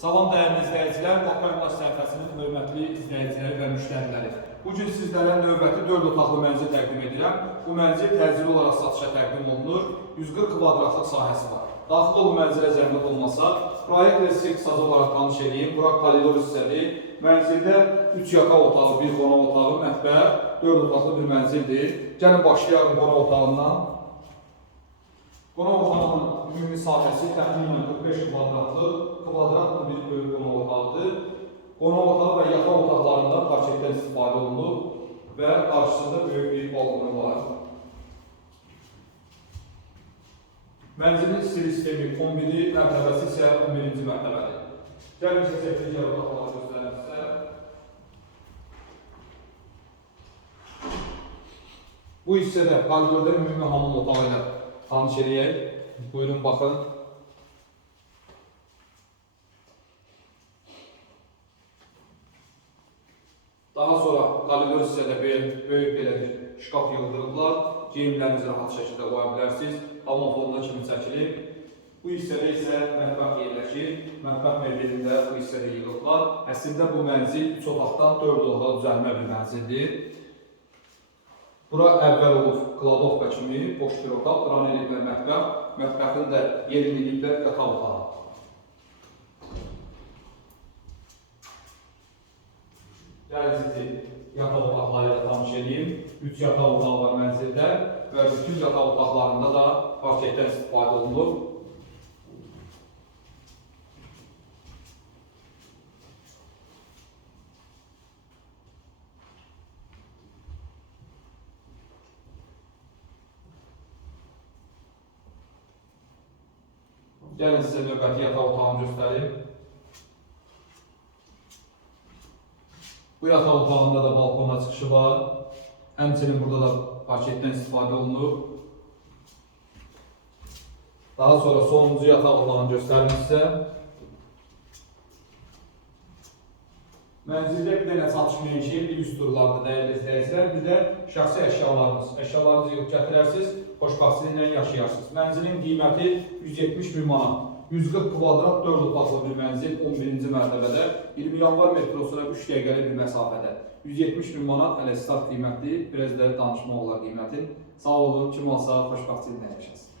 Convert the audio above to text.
Salam dəyərli izləyicilər, Bakı səhifəsinin hörmətli izləyiciləri və müştəriləri. Bu gün sizlərə növbəti 4 otaqlı mənzil təqdim edirəm. Bu mənzil təcili olaraq satışa təqdim olunur. 140 kvadratlıq sahəsi var. Daxil olun mənzilə zəhmət olmasa, proyektlə sizə qısaca olaraq tanış edeyim. Bura koridor hissədir. Mənzildə 3 yataq otağı, 1 qonaq otağı, mətbəx, 4 otaqlı bir mənzildir. Gəlin başlayalım qonaq otağından. Qonaq otağının ümumi sahəsi təxminən 45 kvadratlı, kvadratlı Qonaq otağı və yataq otaqlarında parketdən istifadə olunub və qarşısında böyük bir balkonu var. Mənzilin istir sistemi 11-i, mərtəbəsi isə 11-ci mərtəbədir. Gəlin sizə çəkdiyi yer otaqları göstərim sizə. Bu hissədə koridorda ümumi hamam otağı ilə tanış edək. Buyurun baxın. Daha sonra hissədə böyük, böyük belə bir şkaf yıldırıblar. Geyimlərinizi rahat şəkildə qoya bilərsiniz. Hamam fonuna kimi çəkilir. Bu hissədə isə mətbəx yerləşir. Mətbəx mebelində bu hissədə yığılıblar. Əslində bu mənzil 3 otaqdan 4 otağa düzəlmə bir mənzildir. Bura əvvəl olub kladovka kimi boş bir otaq, buranın eliblər mətbəx. Mətbəxin də yerini eliblər yataq otağı. Gəlin sizi yataq otaqları ilə tanış edeyim. 3 yataq otağı var mənzildə və bütün yataq otaqlarında da parketdən istifadə olunub. Gəlin sizə növbəti yataq otağını göstərim. Bu yataq otağında da balkona çıxışı var. Həmçinin burada da paketdən istifadə olunub. Daha sonra sonuncu yataq otağını göstərim sizə. Mənzildə bir dənə çatışmayan şey bir üst turlardır dəyərli izləyicilər. Bir də şəxsi əşyalarınız. Əşyalarınızı yığıb gətirərsiniz, xoşbəxtliklə yaşayarsınız. Mənzilin qiyməti 170 min manat. 140 kvadrat 4 otaqlı bir mənzil 11-ci mərtəbədə 20 yanvar metrosuna 3 dəqiqəlik bir məsafədə. 170 min manat hələ start qiymətli, biraz da danışmaq olar qiymətin. Sağ olun, kim alsa xoşbəxtliklə yaşasın.